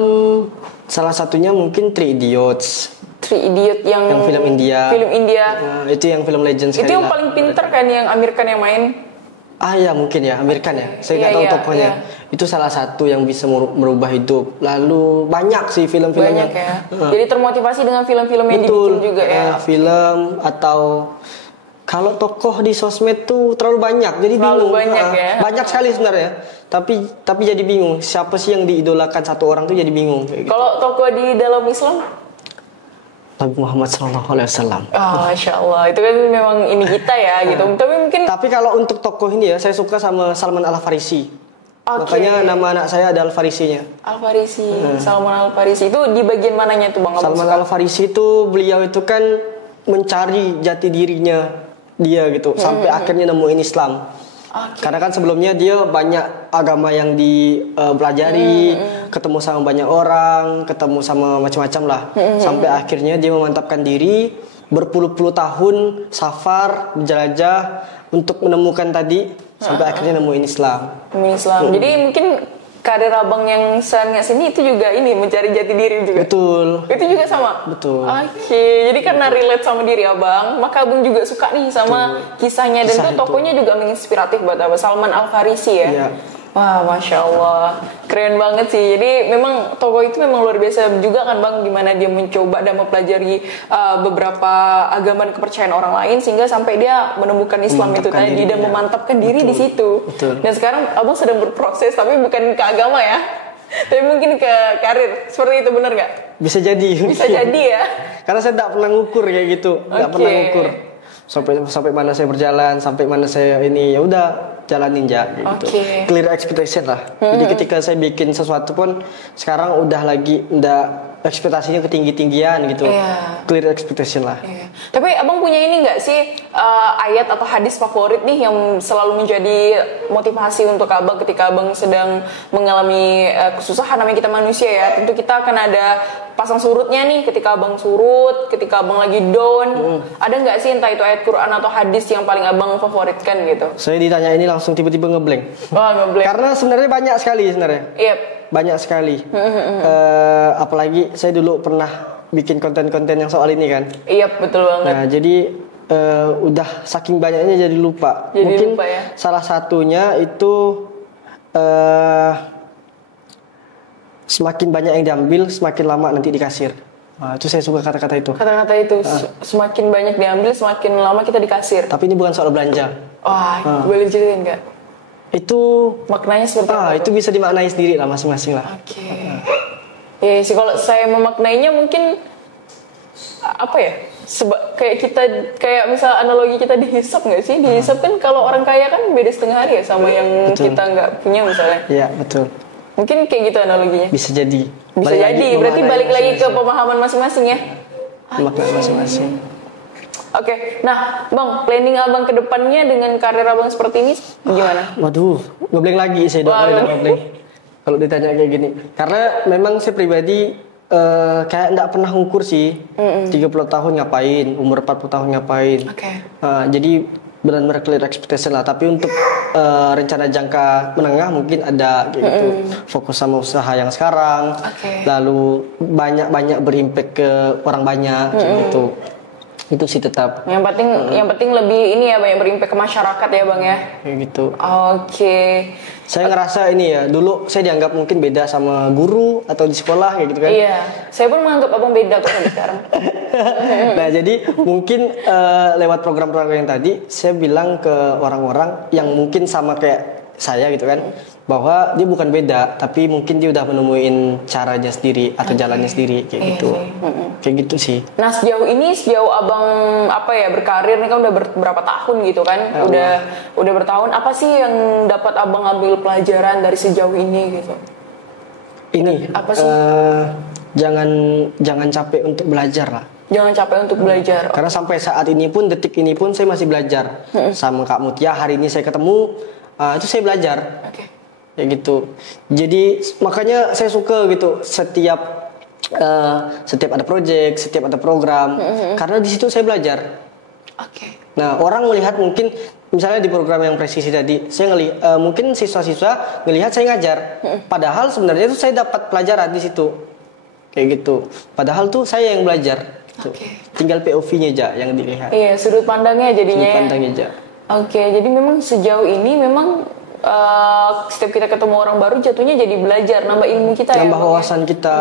salah satunya mungkin Three Idiots. Three Idiot yang film India. Film India. Itu yang film legend sekali. Itu yang paling pinter kan, yang Amir Khan yang main. Ya mungkin ya, Amir Khan ya. Saya nggak tahu tokohnya. Itu salah satu yang bisa merubah hidup. Lalu banyak sih film-filmnya. Banyak ya. Jadi termotivasi dengan film-film yang dibikin juga ya. Film atau kalau tokoh di sosmed tuh terlalu banyak, jadi bingung. Banyak ya. Banyak sekali sebenarnya. Tapi jadi bingung. Siapa sih yang diidolakan satu orang tuh jadi bingung. Gitu. Kalau tokoh di dalam Islam? Nabi Muhammad SAW. Masya Allah, itu kan memang ini kita ya gitu. Tapi kalau untuk tokoh ini ya, saya suka sama Salman Al Farisi. Makanya nama anak saya ada Al Farisinya. Al Farisi, Salman Al Farisi itu di bagian mananya tuh bang? Salman Al Farisi itu beliau itu kan mencari jati dirinya dia gitu, sampai akhirnya nemuin Islam. Karena kan sebelumnya dia banyak agama yang dipelajari, ketemu sama banyak orang, ketemu sama macam-macam lah. Sampai akhirnya dia memantapkan diri, berpuluh-puluh tahun safar, menjelajah untuk menemukan tadi sampai akhirnya nemuin Islam. Islam. Jadi mungkin karir abang yang sana sini itu juga ini mencari jati diri juga. Betul. Itu juga sama. Betul. Oke, jadi karena relate sama diri abang, maka abang juga suka nih sama kisahnya dan Kisah itu tokonya juga menginspiratif buat abang. Salman Al Farisi ya. Iya. Wah, masya Allah, keren banget sih. Jadi memang tokoh itu memang luar biasa juga kan bang, gimana dia mencoba dan mempelajari beberapa agama dan kepercayaan orang lain sehingga sampai dia menemukan Islam itu tadi dan memantapkan diri di situ. Betul. Dan sekarang abang sedang berproses, tapi bukan ke agama ya, tapi mungkin ke karir. Seperti itu benar nggak? Bisa jadi. Bisa jadi ya. Karena saya tidak pernah ngukur kayak gitu, nggak pernah ngukur sampai mana saya berjalan, sampai mana saya ini, ya udah jalanin aja gitu. Clear expectation lah. Jadi ketika saya bikin sesuatu pun sekarang udah ekspektasinya ketinggi-tinggian gitu. Clear expectation lah. Tapi abang punya ini nggak sih ayat atau hadis favorit nih yang selalu menjadi motivasi untuk abang ketika abang sedang mengalami kesusahan? Namanya kita manusia ya, tentu kita akan ada pasang surutnya nih. Ketika abang surut, ketika abang lagi down, ada nggak sih entah itu ayat Quran atau hadis yang paling abang favoritkan gitu? Saya ditanya ini langsung tiba-tiba ngeblank. Ngeblank. Karena sebenarnya banyak sekali sebenarnya. Yep. Banyak sekali. Apalagi saya dulu pernah bikin konten-konten yang soal ini kan. Iya, betul banget. Nah, jadi udah saking banyaknya jadi lupa. Mungkin lupa ya. Salah satunya itu semakin banyak yang diambil, semakin lama nanti di kasir. Nah, itu saya suka kata-kata itu. Kata-kata itu semakin banyak diambil, semakin lama kita di kasir. Tapi ini bukan soal belanja. Wah, boleh ceritain nggak? Itu maknanya seperti apa? Itu bisa dimaknai sendiri lah masing-masing lah. Oke. Ya sih, kalau saya memaknainya mungkin apa ya? Kayak misal analogi kita dihisap nggak sih? Dihisap kan kalau orang kaya kan beda setengah hari ya sama yang kita nggak punya misalnya. Iya, betul. Mungkin kayak gitu analoginya. Bisa jadi. Berarti balik lagi ke pemahaman masing-masing ya. Pemahaman masing-masing. Oke, nah bang, planning abang ke depannya dengan karir abang seperti ini gimana? Waduh, ngeblank lagi saya ngeblank. Kalau ditanya kayak gini, karena memang saya pribadi kayak nggak pernah ngukur sih 30 tahun ngapain, umur 40 tahun ngapain. Jadi benar-benar clear expectation lah. Tapi untuk rencana jangka menengah mungkin ada kayak gitu. Fokus sama usaha yang sekarang, lalu banyak berimpact ke orang banyak kayak gitu. Itu sih tetap. Yang penting lebih ini ya bang, yang berimpact ke masyarakat ya bang ya. Kayak gitu. Saya ngerasa ini ya, dulu saya dianggap mungkin beda sama guru atau di sekolah kayak gitu kan. Iya, saya pun menganggap abang beda kok sampai sekarang. Nah jadi mungkin lewat program-program yang tadi saya bilang ke orang-orang yang mungkin sama kayak saya gitu kan, bahwa dia bukan beda, tapi mungkin dia udah menemuin caranya sendiri atau jalannya sendiri kayak gitu. Kayak gitu sih. Nah sejauh abang berkarir ini kan udah berapa tahun gitu kan? Udah bertahun. Apa sih yang dapat abang ambil pelajaran dari sejauh ini gitu? Ini apa sih? Jangan capek untuk belajar lah. Jangan capek untuk belajar. Karena sampai saat ini pun, detik ini pun saya masih belajar. Sama Kak Mutia, hari ini saya ketemu, itu saya belajar. Kayak gitu. Jadi makanya saya suka gitu setiap ada project, setiap ada program, karena di situ saya belajar. Nah orang melihat mungkin misalnya di program yang presisi tadi, saya mungkin siswa-siswa ngelihat saya ngajar, padahal sebenarnya itu saya dapat pelajaran di situ, kayak gitu. Padahal tuh saya yang belajar. Tinggal POV-nya aja yang dilihat. Iya, sudut pandangnya jadinya. Sudut pandangnya aja. Jadi memang sejauh ini memang setiap kita ketemu orang baru jatuhnya jadi belajar, nambah ilmu kita, nambah wawasan kita.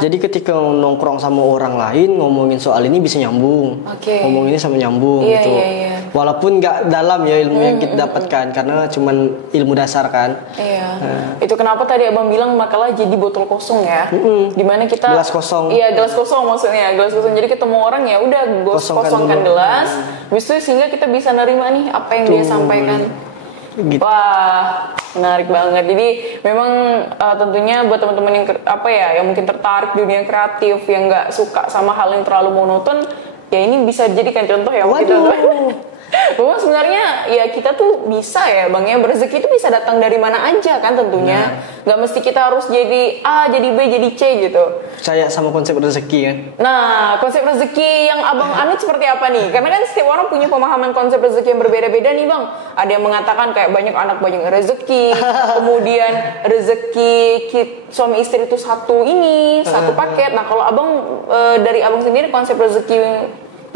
Jadi ketika nongkrong sama orang lain ngomongin soal ini bisa nyambung, ngomongin ini sama nyambung gitu. Walaupun nggak dalam ya ilmu yang kita dapatkan, karena cuman ilmu dasar kan. Itu kenapa tadi abang bilang makalah jadi botol kosong ya, dimana kita gelas kosong. Iya, gelas kosong maksudnya, gelas kosong. Jadi ketemu orang ya udah kosongkan gelas, habis itu sehingga kita bisa nerima nih apa yang dia sampaikan. Gitu. Wah, menarik banget. Jadi memang tentunya buat teman-teman yang mungkin tertarik di dunia kreatif, yang nggak suka sama hal yang terlalu monoton, ya ini bisa dijadikan contoh ya. Bahwa sebenarnya ya kita tuh bisa ya bang ya, rezeki itu bisa datang dari mana aja kan tentunya. Nggak mesti kita harus jadi A, jadi B, jadi C gitu. Percaya sama konsep rezeki kan? Nah, konsep rezeki yang abang anut seperti apa nih? Karena kan setiap orang punya pemahaman konsep rezeki yang berbeda-beda nih bang. Ada yang mengatakan kayak banyak anak banyak rezeki, kemudian rezeki suami istri itu satu paket. Nah kalau abang dari abang sendiri konsep rezeki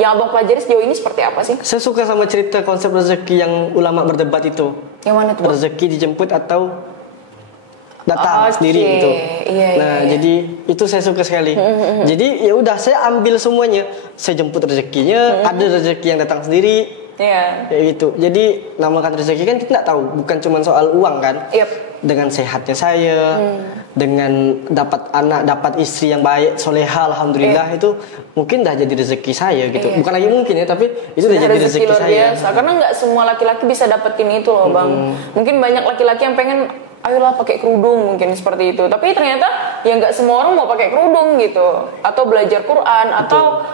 yang abang pelajari sejauh ini seperti apa sih? Saya suka sama cerita konsep rezeki yang ulama berdebat itu. Yang mana tuh? Rezeki dijemput atau datang sendiri gitu. Nah, jadi itu saya suka sekali. Jadi ya udah saya ambil semuanya. Saya jemput rezekinya, ada rezeki yang datang sendiri. Iya. Kayak gitu. Jadi namakan rezeki kan kita nggak tahu, bukan cuma soal uang kan. Dengan sehatnya saya, dengan dapat anak, dapat istri yang baik, soleha, alhamdulillah itu mungkin dah jadi rezeki saya gitu. Bukan lagi mungkin ya, tapi itu udah jadi rezeki saya. Biasa. Karena nggak semua laki-laki bisa dapetin itu loh bang. Mungkin banyak laki-laki yang pengen ayolah pakai kerudung mungkin seperti itu, tapi ternyata ya nggak semua orang mau pakai kerudung gitu, atau belajar Quran atau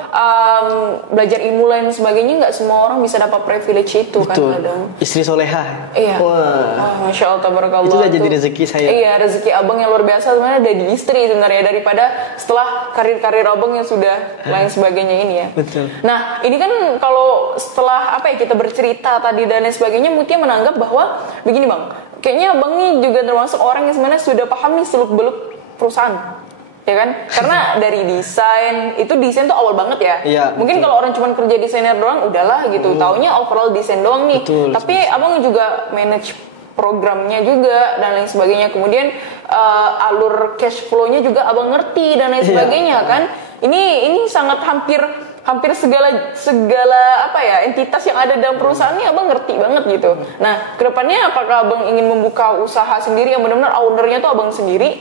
belajar ilmu lain sebagainya, nggak semua orang bisa dapat privilege itu. Kan kadang istri soleha. Wah, masya Allah tabarakallah, itu udah jadi rezeki saya. Iya, rezeki abang yang luar biasa sebenarnya dari istri sebenarnya, daripada setelah karir abang yang sudah lain sebagainya ini ya. Betul. Nah ini kan kalau setelah kita bercerita tadi dan lain sebagainya, Mutia menanggap bahwa begini bang, kayaknya abang nih juga termasuk orang yang sebenarnya sudah paham nih seluk-beluk perusahaan, ya kan? Karena dari desain tuh awal banget ya. Iya, mungkin kalau orang cuma kerja desainer doang, udahlah gitu. Taunya overall desain doang nih. Tapi abang juga manage programnya juga dan lain sebagainya. Kemudian alur cash flow-nya juga abang ngerti dan lain sebagainya kan. Ini sangat hampir segala entitas yang ada dalam perusahaan ini abang ngerti banget gitu. Nah, kedepannya apakah abang ingin membuka usaha sendiri yang benar-benar ownernya tuh abang sendiri?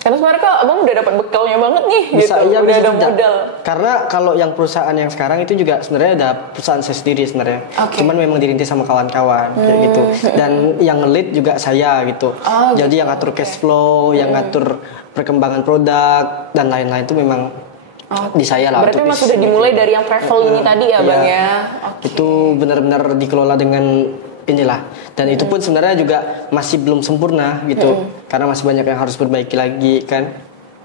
Karena sebenarnya abang udah dapat bekalnya banget nih, bisa, gitu. Iya, udah ada modal. Karena kalau yang perusahaan yang sekarang itu juga sebenarnya ada perusahaan saya sendiri sebenarnya. Cuman memang dirintis sama kawan-kawan kayak gitu. Dan yang nge-lead juga saya gitu. Jadi yang ngatur cash flow, yang ngatur perkembangan produk dan lain-lain itu memang di saya lah. Berarti memang sudah dimulai dari yang travel ini tadi ya bang ya. Itu benar-benar dikelola dengan inilah, dan itu pun sebenarnya juga masih belum sempurna gitu, karena masih banyak yang harus perbaiki lagi kan.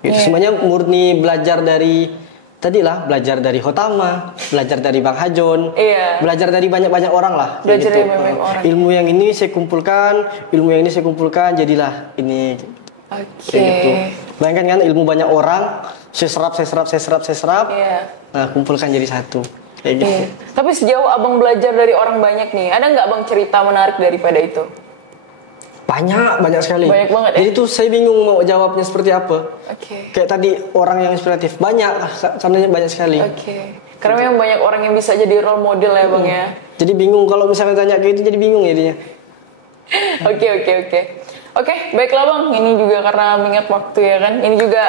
Gitu. Semuanya murni belajar dari belajar dari Hotama, belajar dari Bang Hajon, belajar dari banyak-banyak orang lah. Belajar gitu. dari banyak orang. Ilmu yang ini saya kumpulkan, jadilah ini. Gitu. Bayangkan kan ilmu banyak orang, saya serap. Nah, kumpulkan jadi satu. Kayak gitu. Tapi sejauh abang belajar dari orang banyak nih, ada nggak bang cerita menarik daripada itu? Banyak sekali. Banyak banget ya? Jadi tuh saya bingung mau jawabnya seperti apa. Kayak tadi orang yang inspiratif banyak, karena banyak sekali. Karena memang banyak orang yang bisa jadi role model ya bang ya. Jadi bingung kalau misalnya tanya kayak gitu, jadi bingung jadinya. Oke, baiklah bang. Ini juga karena mengingat waktu ya kan. Ini juga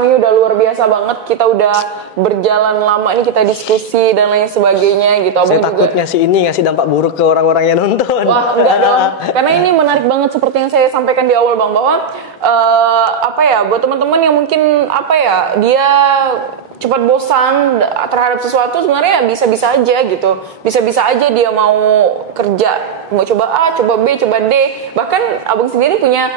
udah luar biasa banget. Kita udah berjalan lama ini, kita diskusi dan lain sebagainya gitu. Saya takut ngasih dampak buruk ke orang-orang yang nonton. Wah, enggak dong. Karena ini menarik banget seperti yang saya sampaikan di awal bang, bahwa buat teman-teman yang mungkin dia cepat bosan terhadap sesuatu, sebenarnya bisa-bisa aja gitu. Bisa-bisa aja dia mau kerja, mau coba A, coba B, coba D. Bahkan abang sendiri punya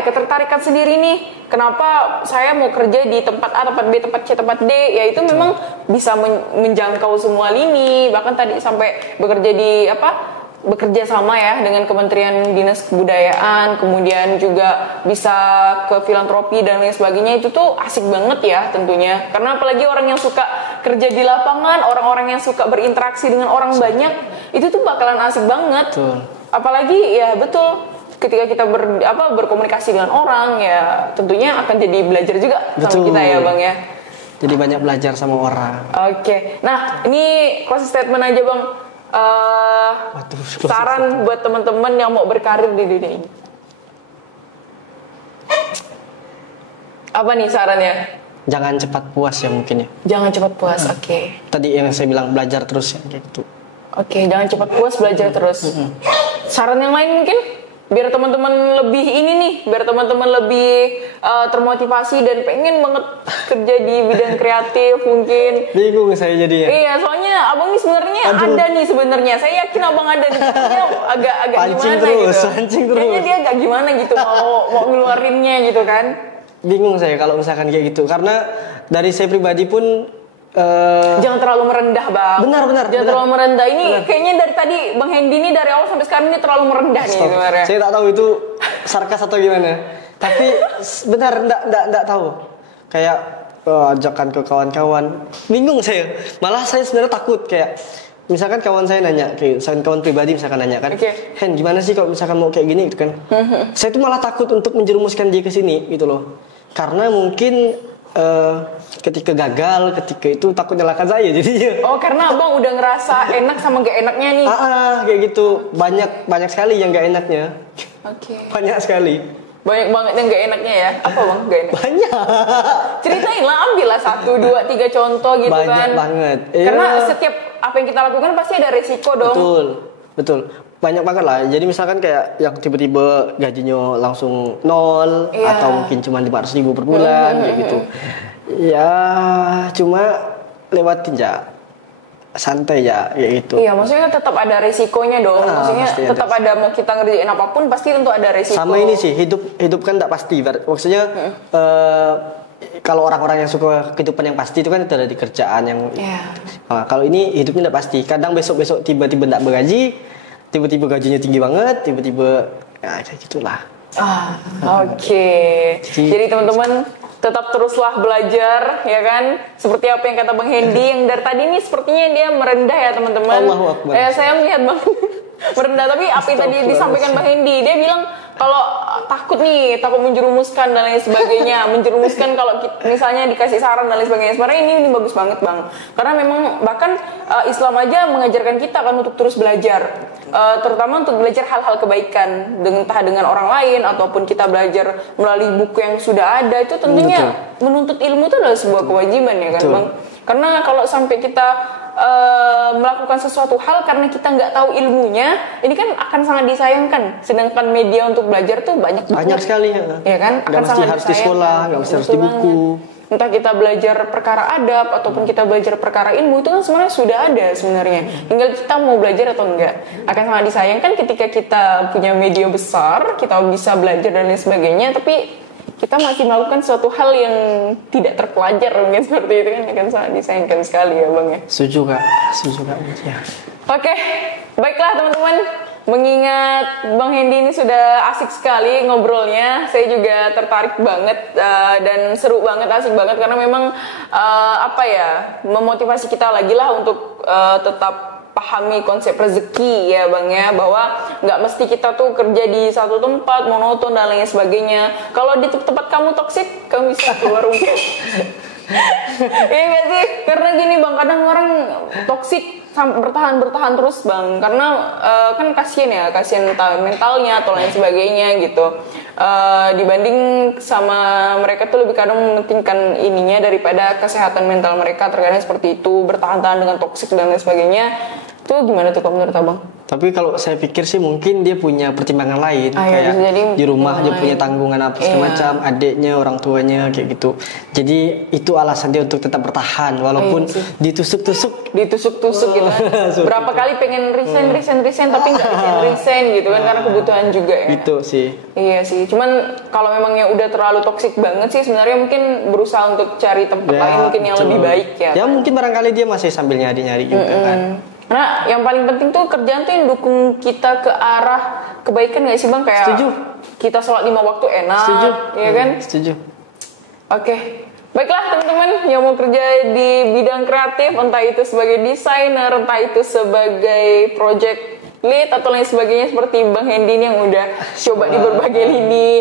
ketertarikan sendiri nih. Kenapa saya mau kerja di tempat A, tempat B, tempat C, tempat D? Ya itu memang bisa menjangkau semua lini. Bahkan tadi sampai bekerja sama ya dengan Kementerian Dinas Kebudayaan, kemudian juga bisa ke filantropi dan lain sebagainya. Itu tuh asik banget ya tentunya, karena apalagi orang yang suka kerja di lapangan, orang-orang yang suka berinteraksi dengan orang banyak, itu tuh bakalan asik banget. Apalagi ya betul, ketika kita berkomunikasi dengan orang, ya tentunya akan jadi belajar juga sama kita ya bang ya. Jadi banyak belajar sama orang. Nah ini closing statement aja bang. Saran buat teman-teman yang mau berkarir di dunia ini, apa nih sarannya? Jangan cepat puas ya mungkin ya. Jangan cepat puas. Tadi yang saya bilang belajar terus ya gitu. Jangan cepat puas, belajar terus. Saran yang lain mungkin? biar teman-teman lebih ini nih, biar teman-teman lebih termotivasi dan pengen banget kerja di bidang kreatif mungkin. Bingung saya jadinya. Iya, soalnya abang nih sebenarnya ada nih sebenarnya. Saya yakin abang ada nih. Dia agak Pancing gimana terus, gitu. pancing terus. Kayaknya dia agak gimana gitu mau ngeluarinnya gitu kan. Bingung saya kalau misalkan kayak gitu, karena dari saya pribadi pun jangan terlalu merendah bang. Benar. Jangan terlalu merendah. Ini kayaknya dari tadi bang Hendy ini dari awal sampai sekarang ini terlalu merendah nih sebenarnya. Saya tak tahu itu sarkas atau gimana. Tapi benar enggak tahu. Kayak ajakan ke kawan-kawan. Bingung saya. Malah saya sebenarnya takut kayak misalkan kawan saya nanya, kayak kawan pribadi misalkan nanya kan, Hen gimana sih kalau misalkan mau kayak gini gitu kan. Saya tuh malah takut untuk menjerumuskan dia ke sini gitu loh. Karena mungkin ketika gagal, ketika itu takut nyalakan saya jadinya. Oh, karena abang udah ngerasa enak sama gak enaknya nih. Kayak gitu. Banyak sekali yang gak enaknya. Oke. Banyak sekali. Banyak banget yang gak enaknya ya. Apa bang gak enak? Banyak. Ceritain lah, ambil lah 1, 2, 3 contoh gitu kan. Banyak banget. Karena setiap apa yang kita lakukan pasti ada resiko dong. Betul. Banyak banget lah. Jadi misalkan kayak yang tiba-tiba gajinya langsung 0 atau mungkin cuma 500.000 per bulan kayak gitu. Ya cuma lewatin aja, santai ya gitu. Iya, maksudnya tetap ada resikonya dong. Maksudnya tetap ada, mau kita ngerjain apapun pasti tentu ada resiko. Sama ini sih, hidup kan tidak pasti. Maksudnya kalau orang-orang yang suka kehidupan yang pasti itu kan ada di kerjaan yang. Kalau ini hidupnya tidak pasti. Kadang besok tiba-tiba tidak bergaji, tiba-tiba gajinya tinggi banget, tiba-tiba ya kayak gitulah. Oke. Jadi teman-teman tetap teruslah belajar ya kan, seperti apa yang kata Bang Hendy yang dari tadi ini sepertinya dia merendah ya teman-teman. Allahu Akbar. Saya melihat Bang merendah, tapi apa yang tadi disampaikan Bang Hendy, dia bilang kalau takut menjerumuskan dan lain sebagainya, menjerumuskan kalau misalnya dikasih saran dan lain sebagainya. Sebenarnya ini bagus banget bang, karena memang bahkan Islam aja mengajarkan kita kan untuk terus belajar, terutama untuk belajar hal-hal kebaikan entah dengan orang lain ataupun kita belajar melalui buku yang sudah ada. Itu tentunya menuntut ilmu itu adalah sebuah kewajiban ya kan bang, karena kalau sampai kita melakukan sesuatu hal karena kita nggak tahu ilmunya, ini kan akan sangat disayangkan. Sedangkan media untuk belajar tuh banyak sekali ya kan, akan sangat harus di sekolah, nggak mesti harus di buku. Entah kita belajar perkara adab ataupun kita belajar perkara ilmu, itu kan sebenarnya sudah ada sebenarnya. Tinggal kita mau belajar atau enggak. Akan sangat disayangkan ketika kita punya media besar, kita bisa belajar dan lain sebagainya, tapi kita masih melakukan suatu hal yang tidak terpelajar mungkin seperti itu, kan akan sangat disayangkan sekali ya bang ya. Setuju kak ya. Oke, baiklah teman-teman, mengingat Bang Hendy ini sudah asik sekali ngobrolnya, saya juga tertarik banget dan seru banget, asik banget, karena memang memotivasi kita lagi lah untuk tetap pahami konsep rezeki ya bang ya, bahwa nggak mesti kita tuh kerja di satu tempat monoton dan lain sebagainya. Kalau di tempat kamu toksik, kamu bisa keluar mungkin. Iya nggak sih? Karena gini bang, kadang orang toksik bertahan terus bang, karena kan kasihan mentalnya atau lain sebagainya gitu. Dibanding sama mereka tuh lebih kadang mementingkan ininya daripada kesehatan mental mereka, terkadang seperti itu, bertahan dengan toksik dan lain sebagainya. Itu gimana tuh kalau menurut abang? Tapi kalau saya pikir sih mungkin dia punya pertimbangan lain, kayak di rumah dia punya tanggungan apa segala macam, adiknya, orang tuanya kayak gitu. Jadi itu alasan dia untuk tetap bertahan walaupun ditusuk-tusuk gitu. Berapa kali pengen resign tapi nggak resign gitu kan, karena kebutuhan juga ya. Itu sih. Iya sih. Cuman kalau memangnya udah terlalu toksik banget sih, sebenarnya mungkin berusaha untuk cari tempat lain mungkin yang lebih baik ya. Ya mungkin barangkali dia masih sambil nyari-nyari juga kan. Karena yang paling penting tuh kerjaan tuh yang dukung kita ke arah kebaikan gak sih bang? Kayak setuju. Kita sholat 5 waktu enak, setuju. Ya kan? Setuju. Oke. Baiklah teman-teman yang mau kerja di bidang kreatif, entah itu sebagai desainer, entah itu sebagai project lead atau lain sebagainya, seperti Bang Hendy yang udah coba di berbagai lini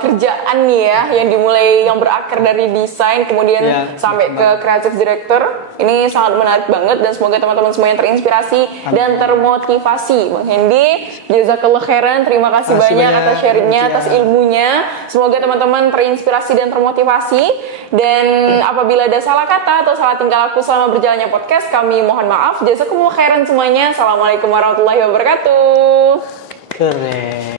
kerjaan nih ya, yang dimulai yang berakar dari desain kemudian sampai ke creative director. Ini sangat menarik banget dan semoga teman-teman semuanya terinspirasi dan termotivasi. Bang Hendy, jazakallah khairan, terima kasih banyak atas sharingnya, atas ilmunya. Semoga teman-teman terinspirasi dan termotivasi, dan apabila ada salah kata atau salah tingkah laku selama berjalannya podcast, kami mohon maaf. Jazakumullah khairan semuanya. Assalamualaikum warahmatullahi wabarakatuh. Keren.